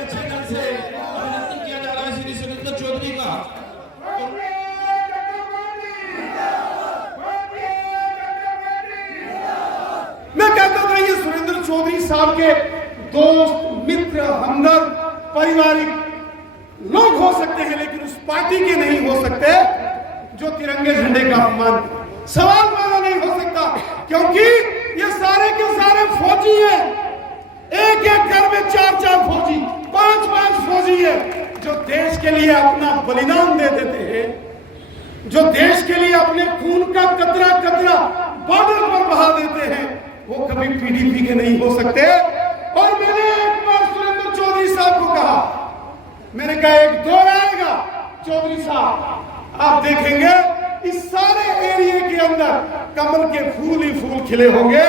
अच्छे ढंग से अभिनंदन किया जा रहा है श्री सुरेंद्र चौधरी का। मैं कहता था ये सुरेंद्र चौधरी साहब के दोस्त, मित्र, हमदर्द, पारिवारिक लोग हो सकते हैं, लेकिन उस पार्टी के नहीं हो सकते जो तिरंगे झंडे का अपमान। सवाल पैदा नहीं हो सकता, क्योंकि ये सारे के सारे फौजी हैं। एक एक घर में 4-4 फौजी, 5-5 फौजी है, जो देश के लिए अपना बलिदान दे देते हैं, जो देश के लिए अपने खून का कतरा कतरा बॉर्डर पर बहा देते हैं। वो कभी पीडीपी के नहीं हो सकते। और मैंने एक बार सुरेंद्र चौधरी साहब को कहा, मैंने कहा एक दौर आएगा चौधरी साहब, आप देखेंगे इस सारे एरिया के अंदर कमल के फूल ही फूल खिले होंगे।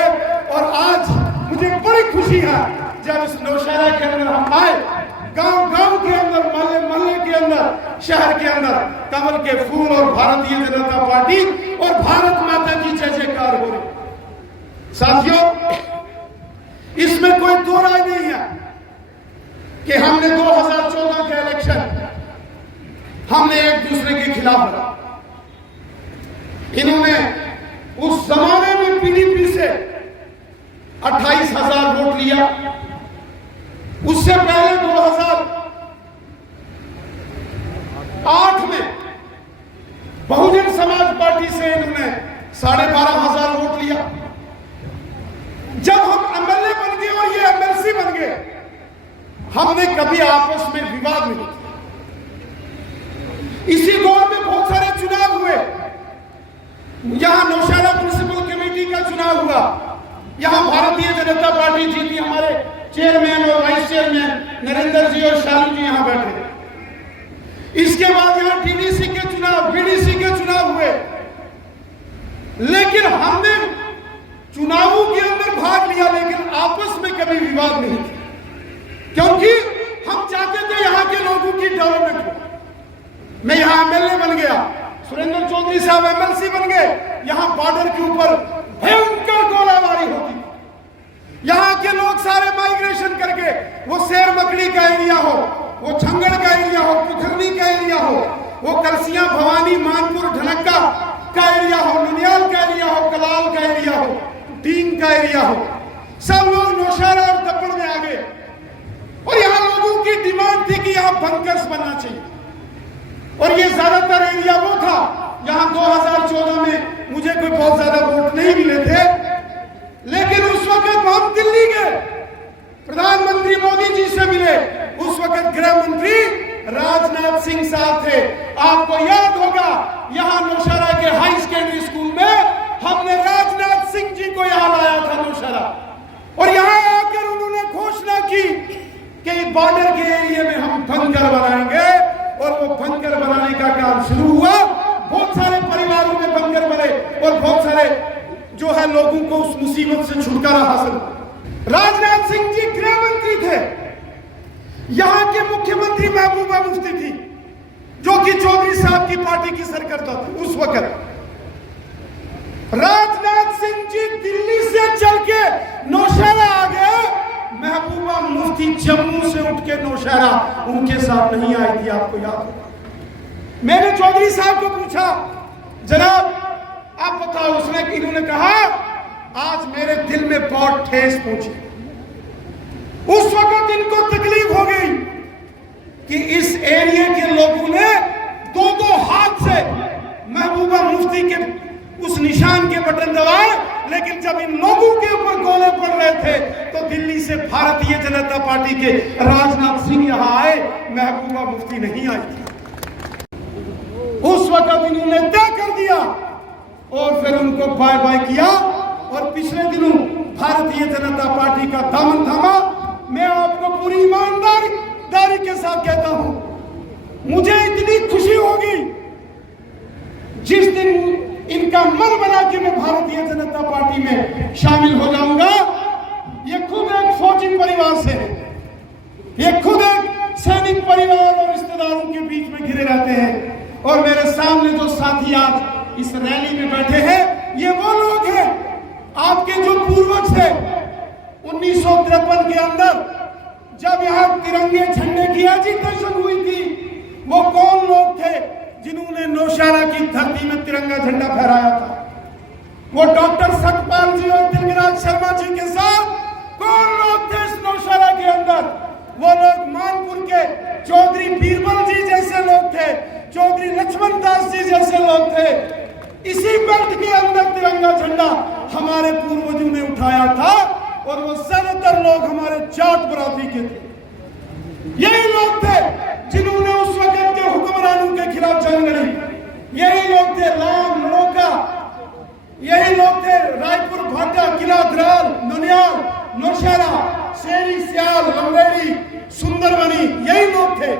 और आज मुझे बड़ी खुशी है जब इस नौशहरा के अंदर हम आए, गांव के अंदर, मोहल्ले के अंदर, शहर के अंदर कमल के फूल और भारतीय जनता पार्टी और भारत माता की जय जयकार हो रही। साथियों, इसमें कोई दो राय नहीं है कि हमने 2014 के इलेक्शन हमने एक दूसरे के खिलाफ लड़ा। इन्होंने उस जमाने में पीडीपी से 28,000 वोट लिया। उससे पहले 2008 में बहुजन समाज पार्टी से इन्होंने 12,500 वोट लिया। जब हम एमएलए बन गए और ये एमएलसी बन गए, हमने कभी आपस में विवाद नहीं किया। इसी दौर में बहुत सारे चुनाव हुए। यहां नौशहरा म्युनिसिपल कमेटी का चुनाव हुआ, यहां भारतीय जनता पार्टी जीती। हमारे चेयरमैन और वाइस चेयरमैन नरेंद्र जी और शालू जी यहां बैठे। इसके बाद यहां टीडीसी के चुनाव, बीडीसी के चुनाव हुए। लेकिन हमने चुनावों के अंदर भाग लिया, लेकिन आपस में कभी विवाद नहीं किया, क्योंकि हम चाहते थे यहां के लोगों की डेवलपमेंट हो। मैं यहां एमएलए बन गया, सुरेंद्र चौधरी साहब एमएलसी बन गए। यहां बॉर्डर के ऊपर भयंकर गोलाबारी होती, यहां के लोग सारे माइग्रेशन करके, वो शेर मकड़ी का एरिया हो, वो छंगड़ का एरिया हो, पुखरनी का एरिया हो, वो कलसियां, भवानी, मानपुर, ढनक्का का एरिया हो, ननियाल का एरिया हो, कलाल का एरिया हो, टीन का एरिया हो, सब लोग नौशहरा और दप्पड़ में आ गए। और यहां लोगों की डिमांड थी कि यहां बंकर्स बनना चाहिए। और ये ज्यादातर एरिया वो था, यहां 2014 में मुझे कोई बहुत ज्यादा वोट नहीं मिले थे, लेकिन उस वक्त हम दिल्ली गए, प्रधानमंत्री मोदी जी से मिले। उस वक्त गृह मंत्री राजनाथ सिंह साहब थे। आपको याद होगा, यहां नौशहरा के हाई सेकेंडरी स्कूल में हमने राजनाथ सिंह जी को यहां लाया था नौशहरा, और यहां आकर उन्होंने घोषणा की कि बॉर्डर के एरिया में हम बंकर बनाएंगे। और वो बंकर बनाने का काम शुरू हुआ। बहुत सारे परिवारों में बंकर बने और बहुत सारे जो है लोगों को उस मुसीबत से छुटकारा हासिल। राजनाथ सिंह जी गृह मंत्री थे, यहां के मुख्यमंत्री महबूबा मुफ्ती थी, जो कि चौधरी साहब की पार्टी की सरकर्ता थी उस वक्त। राजनाथ सिंह जी दिल्ली से चल के नौशहरा आ गए। महबूबा मुफ्ती जम्मू से उठ के नौशहरा उनके साथ नहीं आई थी, आपको याद होगा। मैंने चौधरी साहब को पूछा, जनाब आप बताओ, उसने इन्होंने कहा आज मेरे दिल में बहुत ठेस पहुंची। उस वक्त इनको तकलीफ हो गई कि इस एरिया के लोगों ने 2-2 हाथ से महबूबा मुफ्ती के उस निशान के बटन दबाए, लेकिन जब इन लोगों के ऊपर गोले पड़ रहे थे तो दिल्ली से भारतीय जनता पार्टी के राजनाथ सिंह यहां आए, महबूबा मुफ्ती नहीं आई थी। उस वक्त इन्होंने तय कर दिया और फिर उनको बाय बाय किया। और पिछले दिनों भारतीय जनता पार्टी का दामन थामा। मैं आपको पूरी ईमानदारी के साथ कहता हूं, मुझे इतनी खुशी होगी जिस दिन इनका मन बना कि मैं भारतीय जनता पार्टी में शामिल हो जाऊंगा। ये खुद एक फौजी परिवार से है, ये खुद एक सैनिक परिवार और रिश्तेदारों के बीच में घिरे रहते हैं। और मेरे सामने जो साथी आज इस रैली में बैठे हैं, ये वो लोग हैं आपके जो पूर्वज थे, 1953 के अंदर जब यहाँ तिरंगे झंडे की एजिटेशन हुई थी, वो कौन लोग थे जिन्होंने नौशहरा की धरती में तिरंगा झंडा फहराया था? वो डॉक्टर सतपाल जी और दिलराज शर्मा जी के साथ कौन लोग थे इस नौशहरा के अंदर? वो लोग मानपुर के चौधरी बीरबल जी जैसे लोग थे, चौधरी लक्ष्मण दास जी जैसे लोग थे। इसी बेल्ट के अंदर तिरंगा झंडा हमारे पूर्वजों ने उठाया था और वो ज्यादातर लोग हमारे जाट बरादरी के थे। यही लोग थे जिन्होंने उस वक्त के हुक्मरानों के खिलाफ जंग लड़ी। यही लोग थे राम लोका, यही लोग थे रायपुर, भाटा, किला, द्राल, ननियाल, नौशहरा, शेरी, सियाल, लंबेड़ी, सुंदरबनी, यही लोग थे।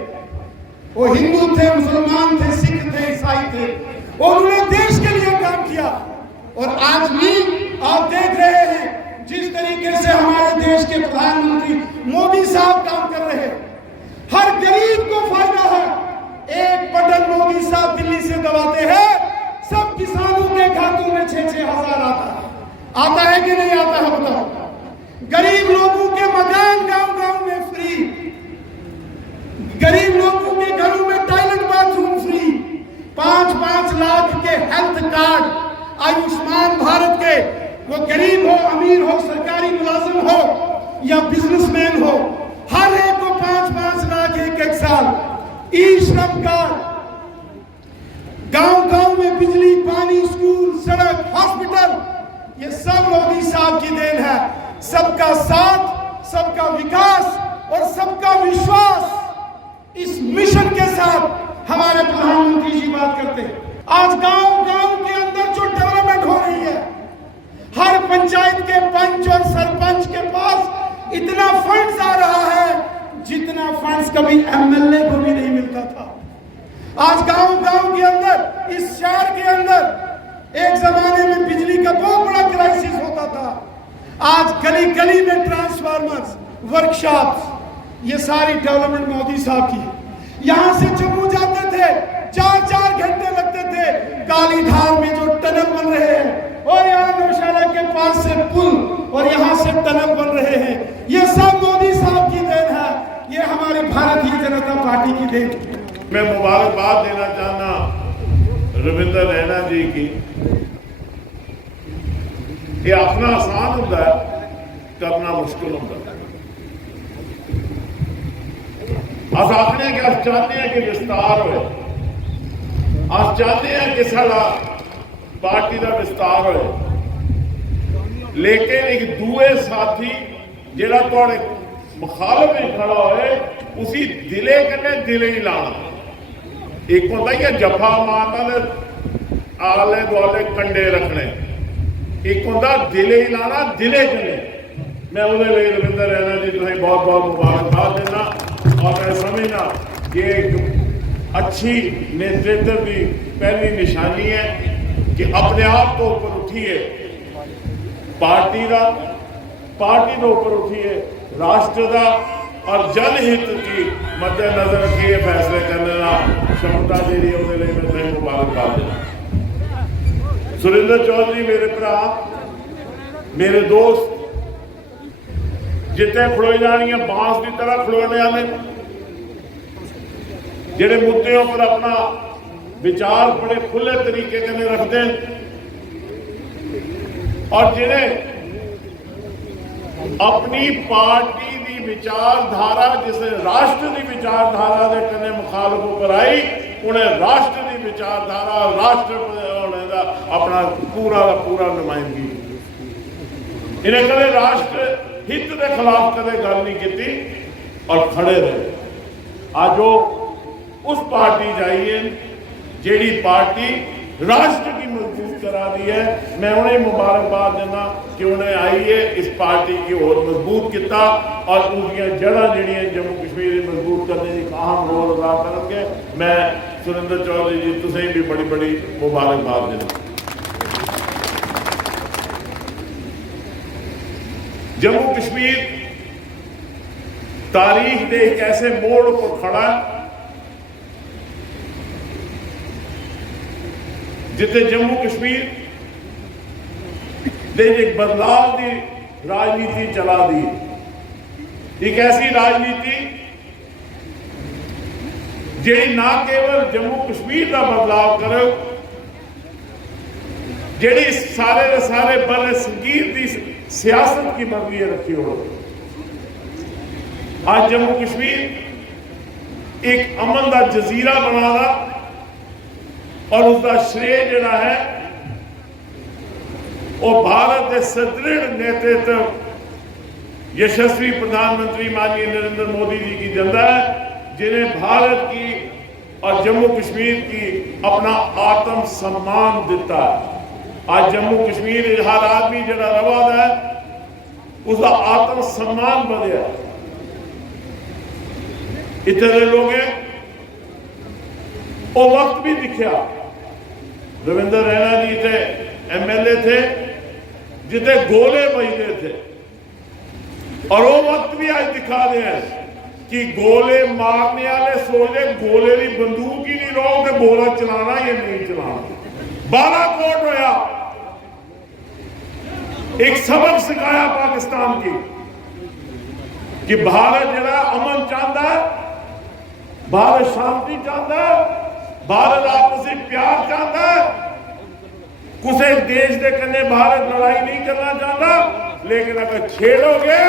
वो हिंदू थे, मुसलमान थे, सिख थे, ईसाई थे, और उन्होंने देश के लिए काम किया। और आज भी आप देख रहे हैं जिस तरीके से हमारे देश के प्रधानमंत्री मोदी साहब काम कर रहे हैं, हर गरीब को फायदा है। एक बटन मोदी साहब दिल्ली से दबाते हैं, सब किसानों के खातों में 6-6 हजार आता है कि नहीं आता है? बताओ। गरीब लोगों के मकान गांव-गांव में फ्री, गरीब लोगों के घरों में टॉयलेट बाथरूम फ्री, 5-5 लाख के हेल्थ कार्ड, आयुष्मान भारत के, वो गरीब हो, अमीर हो, सरकारी मुलाजिम हो या बिजनेसमैन हो, हर एक को 5-5 लाख एक साल। ई श्रम कार्ड, गांव-गांव में बिजली, पानी, स्कूल, सड़क, हॉस्पिटल, ये सब मोदी साहब की देन है। सबका साथ, सबका विकास और सबका विश्वास, इस मिशन के साथ हमारे प्रधानमंत्री जी बात करते हैं। आज गांव-गांव के अंदर जो डेवलपमेंट हो रही है, हर पंचायत के पंच और सरपंच के पास इतना फंड्स आ रहा है जितना फंड्स कभी एमएलए को भी नहीं मिलता था। आज गांव-गांव के अंदर, इस शहर के अंदर एक जमाने में बिजली का बहुत बड़ा क्राइसिस होता था। आज गली-गली में ट्रांसफार्मर्स, वर्कशॉप्स, ये सारी डेवलपमेंट मोदी साहब की है। यहां से जम्मू जाते थे 4-4 घंटे लगते थे। कालीधार में जो टनल बन रहे हैं और यहाँ नौशहरा के पास से पुल और यहाँ से टनल बन रहे हैं, ये सब मोदी साहब की देन है। ये हमारी भारतीय जनता पार्टी की देन। मैं मुबारकबाद देना चाहना रविंदर रैना जी की। ये अपना आसान होता है, करना मुश्किल होता है। अस आखने कि अस चाहते हैं कि विस्तार हो, अस चाहते हैं कि सारा पार्टी का विस्तार हो, लेकिन एक दूए साथी जिहड़ा तुहाडे मुखालफ में खड़ा होए उसी दिले कन्नै दिले ही लाना। एक होता ही है जफा मारना ते आले दुआले कंडे रखने, एक होता दिले ही लाना, दिले कन्नै। मैं उहदे लई रविंदर रैना जी तुसें बहुत बहुत मुबारकबाद देना और मैं समझना कि एक अच्छी नेतृत्व की पहली निशानी है कि अपने आप को ऊपर उठिए, पार्टी का ऊपर उठिए, राष्ट्र का और जनहित की मद्देनजर रखिए फैसले करने का क्षमता जी मैं तुम्हें मुबारकबाद देना। सुरेंद्र चौधरी मेरे भरा, मेरे दोस्त, जितने खड़ोए जानियां बांस की तरह खड़ोने आने, जेडे मुद्दों पर अपना विचार बड़े खुले तरीके कने रखते हैं और जिन्हें अपनी पार्टी की विचारधारा जिस राष्ट्र की विचारधारा के कने मुखालफ होकर आई, उन्हें राष्ट्र की विचारधारा, राष्ट्र होने का अपना पूरा नुमाइंदगी। इन्हें कदे राष्ट्र हित के खिलाफ कदे गल नहीं की और खड़े रहे। आज वो उस पार्टी जाइए जेड़ी पार्टी राष्ट्र की मजबूत करा दी है। मैं उन्हें मुबारकबाद देना कि उन्हें आई है इस पार्टी की और मजबूत किया और उनकी जड़ा जड़ियाँ जम्मू कश्मीर मजबूत करने की अहम रोल अदा करेंगे। मैं सुरेंद्र चौधरी जी तुसें भी बड़ी बड़ी मुबारकबाद देना। जम्मू कश्मीर तारीख के एक ऐसे मोड़ पर खड़ा जिथे जम्मू कश्मीर दे एक बदलाव की राजनीति चला दी। एक ऐसी राजनीति जी ना केवल जम्मू कश्मीर का बदलाव करे, जी सारे के सारे बल संगीत की सियासत की बदली रखी हो। आज जम्मू कश्मीर एक अमन का जजीरा बना दा और उसका श्रेय जोड़ा है वो भारत के सुदृढ़ नेतृत्व यशस्वी प्रधानमंत्री माननीय नरेंद्र मोदी जी की जनता है, जिन्हें भारत की और जम्मू कश्मीर की अपना आत्म सम्मान दिता है। आज जम्मू कश्मीर हर आदमी जरा रवा है उसका आत्म सम्मान बढ़िया। इतने लोग वो वक्त भी दिखा, रविंद्र रैना जी थे MLA थे जिथे गोले बजते थे, और वो वक्त भी आज दिखा रहे हैं कि गोले मारने वाले सोचे गोले की बंदूक ही नहीं रहो तो गोला चलाना या नहीं चलाना। बालाकोट होया, एक सबक सिखाया पाकिस्तान की कि भारत जरा अमन चाहता है, भारत शांति चाहता है, भारत आपसी प्यार चाहता है। किसी देश के कन्ने भारत लड़ाई नहीं करना चाहता, लेकिन अगर छेड़ोगे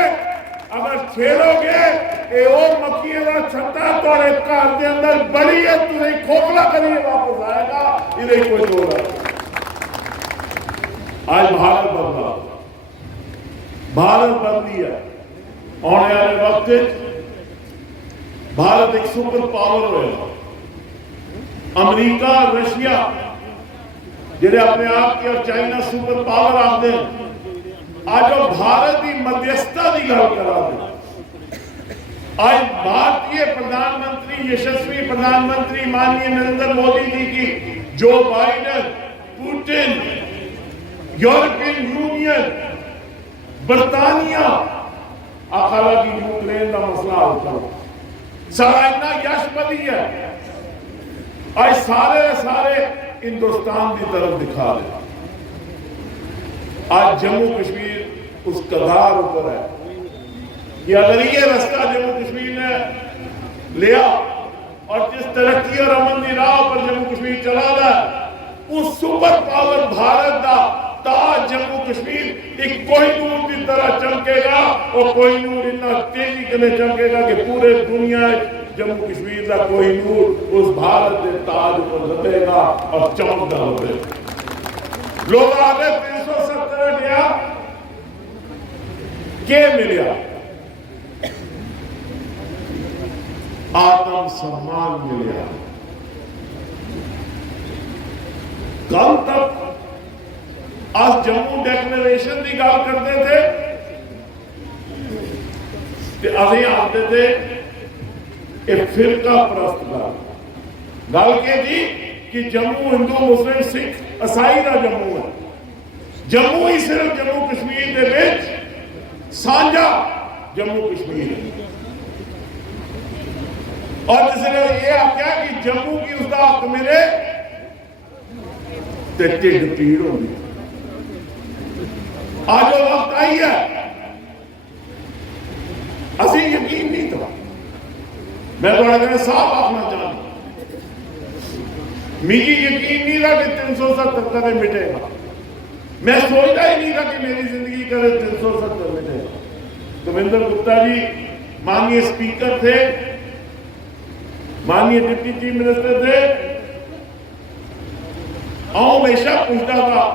मक्खियों का छत्ता थोड़े घर के अंदर बड़ी है, तुम्हें खोखला करिए वापस आएगा। इधर कोई हो रहा। आज भारत बदला, भारत बदली है। आने वाले वक्त भारत एक सुपर पावर होगा। अमेरिका रशिया जेडे अपने आप की और चाइना सुपर पावर आते हैं, आज वो भारत की मध्यस्थता की गल करा दे। आज भारतीय प्रधानमंत्री यशस्वी प्रधानमंत्री माननीय नरेंद्र मोदी जी की Joe Biden, Putin, European union, बरतानिया आखिर की यूक्रेन का मसला होता सारा इतना यशपति है। आज सारे हिंदुस्तान की तरफ दिखा रहे। आज जम्मू कश्मीर उस कगार ऊपर है कि अगर ये रास्ता जम्मू कश्मीर ने लिया और जिस तरक्की और अमन की राह पर जम्मू कश्मीर चला रहा, उस सुपर पावर भारत का ताज जम्मू कश्मीर एक कोहिनूर की तरह चमकेगा। और कोहिनूर इतना तेजी के चमकेगा कि पूरे दुनिया जम्मू कश्मीर का कोहिनूर उस भारत के ताज पर लदेगा और चमकदा होगा। लोग आगे 370 लिया के मिलिया, आत्म सम्मान मिलिया। कल तक आज जम्मू डिक्लेरेशन की गल करते थे, अभी आते थे कि फिरका प्रस्त गल के थी कि जम्मू हिंदू मुस्लिम सिख ईसाई का जम्मू है। जम्मू ही सिर्फ जम्मू कश्मीर के विच साझा जम्मू कश्मीर है। और जिसने ये आख्या कि जम्मू की उसका हक मिले तो ढिड पीड़ होगी। आज वो वक्त आई है, असी यकीन नहीं था। मैं थोड़ा कहना साफ आखना चाहता, मुझे यकीन नहीं था कि 370 कदे मिटेगा। मैं सोचता ही नहीं था कि मेरी जिंदगी कदे 370 मिटेगा। कविंदर गुप्ता जी माननीय स्पीकर थे, माननीय डिप्टी चीफ मिनिस्टर थे। हमेशा पूछता था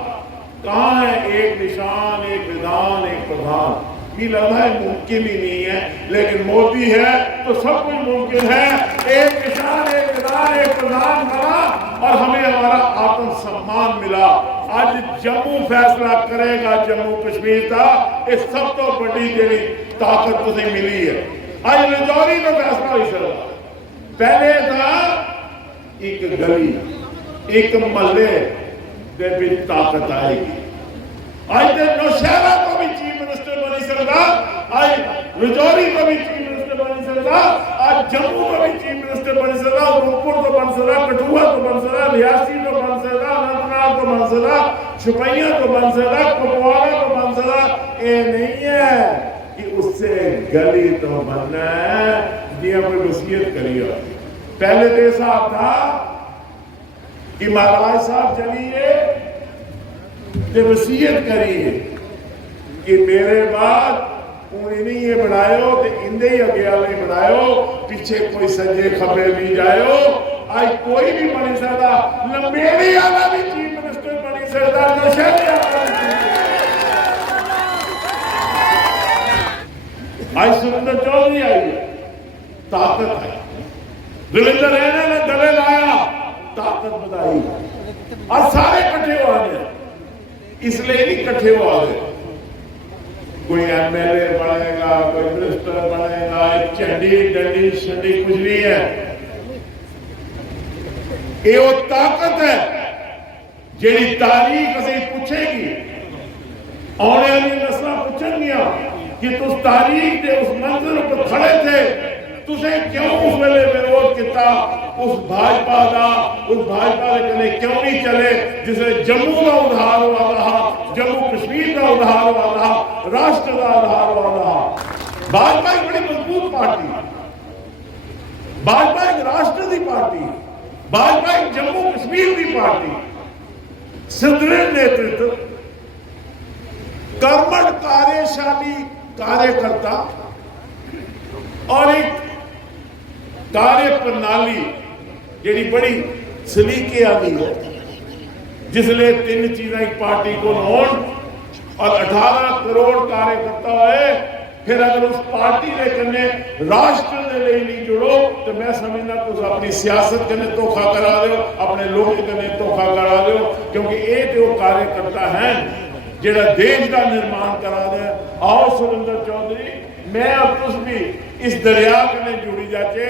कहां है एक निशान, एक विधान, एक प्रधान। ये लगता है मुमकिन ही नहीं है, लेकिन मोदी है तो सब कुछ मुमकिन है। एक निशान, एक विधान, एक प्रधान बना और हमें हमारा आत्म सम्मान मिला। आज जम्मू फैसला करेगा जम्मू कश्मीर का, इस सब तो बड़ी जेडी ताकत तुम्हें मिली है। आज रजौरी का फैसला हो सकता। पहले था एक गली, एक महल्ले दे भी ताकत आएगी। आज नौशहरा को भी चीफ मिनिस्टर बनी सकता, आज रजौरी को भी चीफ मिनिस्टर बनी सकता, आज जम्मू को भी चीफ मिनिस्टर बनी सकता, उधमपुर को बन सकता, कठुआ को बन सकता, रियासी को बन सकता, अनंतनाग को मंजिला, छुपैया को मंजिला, कुपवाड़ा को मंजिला, ये नहीं है कि उससे गली तो बनना है जिया कोई वसीयत करी हो। पहले तो हिसाब था कि महाराज साहब चलिए तो वसीयत करिए कि मेरे बाद उन्हें नहीं ये बनायो तो इंदे ही अगे वाले बनायो, पीछे कोई सज्जे खबे नहीं जायो। आज कोई भी बनी सकता, लंबेड़ी वाला भी चीफ मिनिस्टर बनी सकता, नशेड़ी वाला भी आज सुरेंद्र चौधरी आई, ताकत है। रविंद्र रैना ने दले लाया, ताकत बताई, और सारे इकट्ठे हो आ गए। इसलिए नहीं इकट्ठे हो आ गए, कोई एमएलए बनेगा, कोई मिनिस्टर बनेगा, चंडी डंडी शंडी कुछ नहीं है। ये वो ताकत है जेड़ी तारीख असें पूछेगी, आने वाली नस्ल पूछेंगियां कि तुस तारीख के उस मंजिल पर खड़े थे, तुसे क्यों उस वेले विरोध किया, उस भाजपा के कने क्यों नहीं चले जिसे जम्मू का उधार हुआ रहा, जम्मू कश्मीर का उधार हुआ रहा, राष्ट्र का उधार हुआ रहा। भाजपा एक बड़ी मजबूत पार्टी, भाजपा एक राष्ट्र की पार्टी, भाजपा एक जम्मू कश्मीर की पार्टी, सुदृढ़ नेतृत्व, कर्मठ कार्यशाली कार्यकर्ता और एक कार्य प्रणाली जी बड़ी सलीके आती है, जिसलिए 3 चीजें एक पार्टी को होन और 18 करोड़ कार्यकर्ता है। फिर अगर उस पार्टी के कन्ने राष्ट्र के लिए नहीं जुड़ो तो मैं समझना तुम अपनी सियासत कन्ने धोखा करा दो, अपने लोगों कन्ने धोखा करा दो, क्योंकि ये जो कार्यकर्ता है जेड़ा देश का निर्माण करा दे। आओ सुरेंद्र चौधरी, मैं अब तुस भी इस दरिया कने जुड़ी जाचे।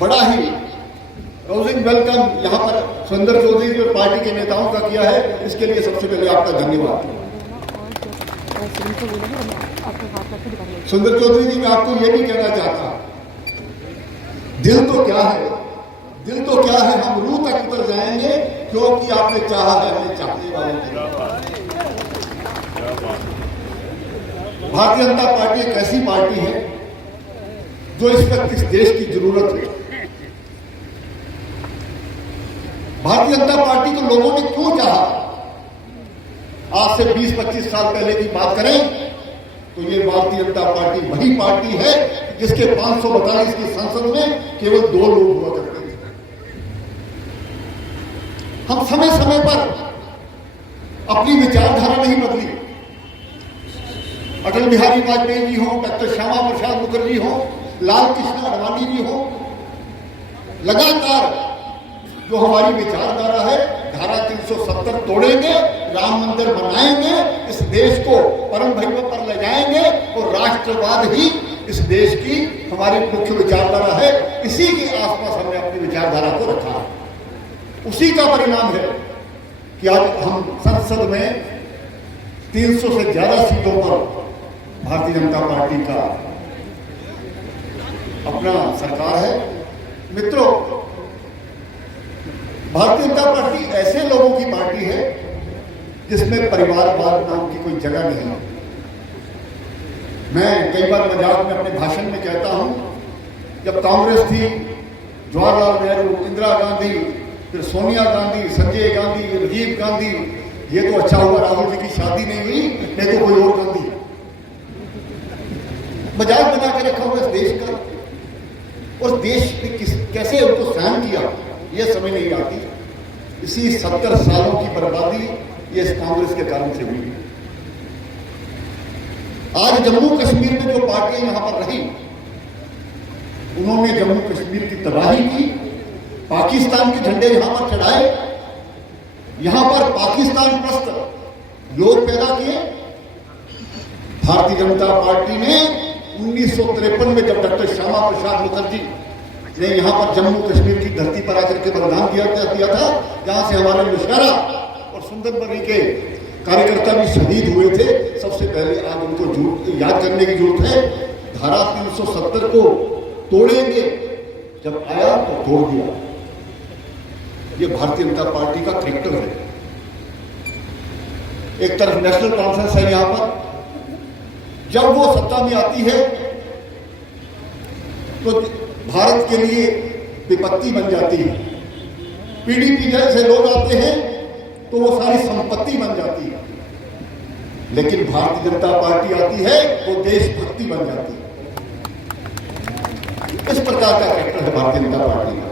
बड़ा ही रोजिंग वेलकम यहाँ पर सुरेंद्र चौधरी जी और पार्टी के नेताओं का किया है, इसके लिए सबसे पहले आपका धन्यवाद। सुरेंद्र चौधरी जी, मैं आपको ये भी कहना चाहता, दिल तो क्या है, दिल तो क्या है, हम रूह तक उतर जाएंगे क्योंकि आपने चाहा है, हमें चाहने वाले थे। भारतीय जनता पार्टी एक ऐसी पार्टी है जो इस वक्त इस देश की जरूरत है। भारतीय जनता पार्टी को लोगों ने क्यों चाहा? आज से 20-25 साल पहले की बात करें तो ये भारतीय जनता पार्टी वही पार्टी है जिसके 542 की संसद में केवल 2 लोग हुआ करते थे। हम समय समय पर अपनी विचारधारा नहीं बदली। अटल बिहारी वाजपेयी जी हो, डॉक्टर श्यामा प्रसाद मुखर्जी हो, लाल कृष्ण आडवाणी जी हो, लगातार जो हमारी विचारधारा है, धारा 370 तोड़ेंगे, राम मंदिर बनाएंगे, इस देश को परम भैरव पर ले जाएंगे और राष्ट्रवाद ही इस देश की हमारी मुख्य विचारधारा है। इसी के आसपास हमने अपनी विचारधारा को रखा है। उसी का परिणाम है कि आज हम संसद में 300 से ज्यादा सीटों पर भारतीय जनता पार्टी का अपना सरकार है। मित्रों, भारतीय जनता पार्टी ऐसे लोगों की पार्टी है जिसमें परिवारवाद नाम की कोई जगह नहीं है। मैं कई बार मजाक में अपने भाषण में कहता हूं, जब कांग्रेस थी, जवाहरलाल नेहरू, इंदिरा गांधी, फिर सोनिया गांधी, संजय गांधी, राजीव गांधी, ये तो अच्छा हुआ राहुल जी की शादी नहीं हुई, नहीं तो कोई और गांधी। मजाक बना के रखा हुआ इस देश का, और देश ने कैसे उनको सहन किया ये समझ नहीं आती। इसी 70 सालों की बर्बादी ये इस कांग्रेस के कारण से हुई। आज जम्मू कश्मीर में जो पार्टियां यहां पर रही, उन्होंने जम्मू कश्मीर की तबाही की, पाकिस्तान के झंडे यहां पर चढ़ाए, यहां पर पाकिस्तान प्रस्त लोग पैदा किए। भारतीय जनता पार्टी ने 1953 में जब डॉक्टर श्यामा प्रसाद मुखर्जी ने यहां पर जम्मू कश्मीर की धरती पर आकर के बलिदान दिया था, जहां से हमारे मुशर्रा और सुंदरबनी के कार्यकर्ता भी शहीद हुए थे, सबसे पहले आज उनको याद करने की जरूरत है। धारा 370 को तोड़ेंगे, जब आया तो तोड़ दिया। ये भारतीय जनता पार्टी का कैरेक्टर है। एक तरफ नेशनल कॉन्फ्रेंस है यहां पर, जब वो सत्ता में आती है तो भारत के लिए विपत्ति बन जाती है। पीडीपी जैसे लोग आते हैं तो वो सारी संपत्ति बन जाती है, लेकिन भारतीय जनता पार्टी आती है वो देशभक्ति बन जाती है। इस प्रकार का कैरेक्टर है भारतीय जनता पार्टी का।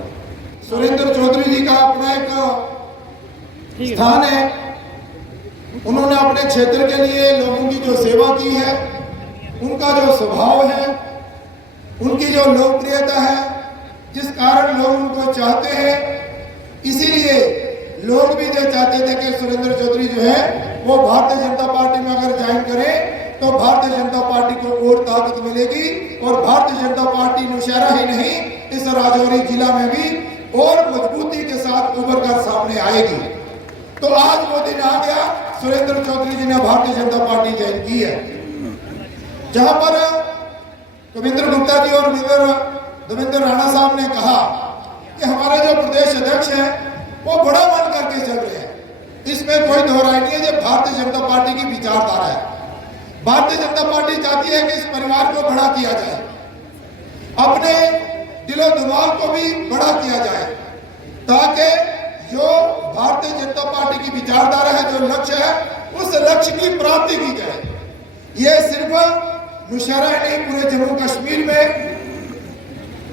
सुरेंद्र चौधरी जी का अपना एक स्थान है। उन्होंने अपने क्षेत्र के लिए लोगों की जो सेवा की है, उनका जो स्वभाव है, उनकी जो लोकप्रियता है, जिस कारण लोग उनको चाहते हैं, इसीलिए लोग भी जो चाहते थे कि सुरेंद्र चौधरी जो है वो भारतीय जनता पार्टी में अगर ज्वाइन करें तो भारतीय जनता पार्टी को और ताकत मिलेगी और भारतीय जनता पार्टी नौशहरा ही नहीं, इस राजौरी जिला में भी और मजबूती के साथ उभर कर सामने आएगी। तो आज वो दिन आ गया, सुरेंद्र चौधरी जी ने भारतीय जनता पार्टी ज्वाइन की है, जहां पर कविंद्र गुप्ता जी और देवेंद्र राणा साहब ने कहा कि हमारे जो प्रदेश अध्यक्ष हैं वो बड़ा मन करके चल रहे हैं। इसमें कोई दोहराई नहीं है, ये भारतीय जनता पार्टी की विचारधारा है। भारतीय जनता पार्टी चाहती है कि इस परिवार को बड़ा किया जाए, अपने दिलो दिमाग को भी बड़ा किया जाए, ताकि जो भारतीय जनता पार्टी की विचारधारा है, जो लक्ष्य है, उस लक्ष्य की प्राप्ति की जाए। ये सिर्फ नौशहरा नहीं, पूरे जम्मू कश्मीर में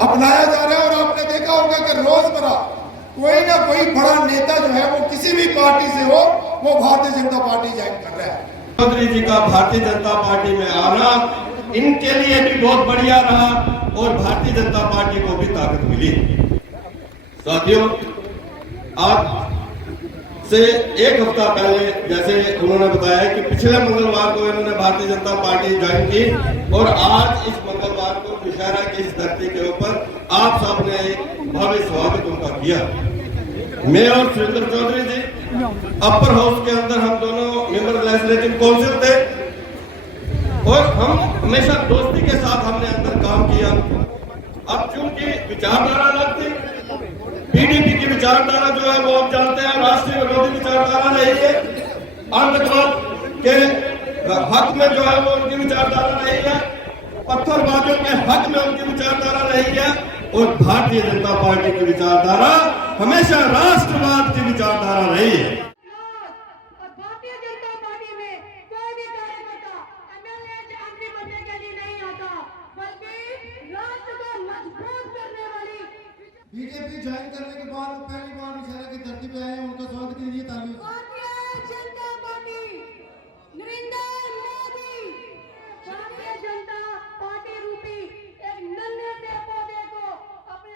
अपनाया जा रहा है। और आपने देखा होगा कि रोजमर्रा कोई ना कोई बड़ा नेता जो है वो किसी भी पार्टी से हो, वो भारतीय जनता पार्टी ज्वाइन कर रहा है। चौधरी जी का भारतीय जनता पार्टी में आना इनके लिए भी बहुत बढ़िया रहा और भारतीय जनता पार्टी को भी ताकत मिली। साथियों, आज से एक हफ्ता पहले जैसे उन्होंने बताया कि पिछले मंगलवार को इन्होंने भारतीय जनता पार्टी ज्वाइन की और आज इस मंगलवार को नौशहरा की इस धरती के ऊपर आप सबने एक भव्य स्वागत उनका किया। मैं और सुरेंद्र चौधरी जी अपर हाउस के अंदर हम दोनों मेंबर लेजिस्लेटिव काउंसिल थे और हम हमेशा दोस्ती के साथ हमने अंदर काम किया। अब चूंकि विचारधारा अलग थी, पीडीपी की विचारधारा जो है वो आप जानते हैं राष्ट्रीय विरोधी विचारधारा रही है, आतंकवाद के हक में जो है वो उनकी विचारधारा रही है, पत्थरबाजों के हक में उनकी विचारधारा रही है और भारतीय जनता पार्टी की विचारधारा हमेशा राष्ट्रवाद की विचारधारा रही है। और भारतीय जनता पार्टी में कोई भी कार्यकर्ता एमएलए आदमी बनने के लिए नहीं आता, बल्कि राष्ट्र को मजबूत करने वाली। बीजेपी ज्वाइन करने के बाद पहली बार नौशहरा की धरती पे आए, उनका स्वागत कीजिए तालियों से। भारतीय जनता पार्टी, नरेंद्र मोदी, भारतीय जनता पार्टी रूपी एक नन्हे से पौधे को अपने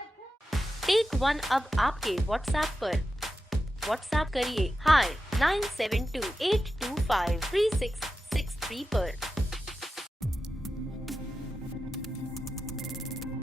टेक वन अब आपके व्हाट्सएप पर। व्हाट्सएप करिए हाय 9728253663 पर।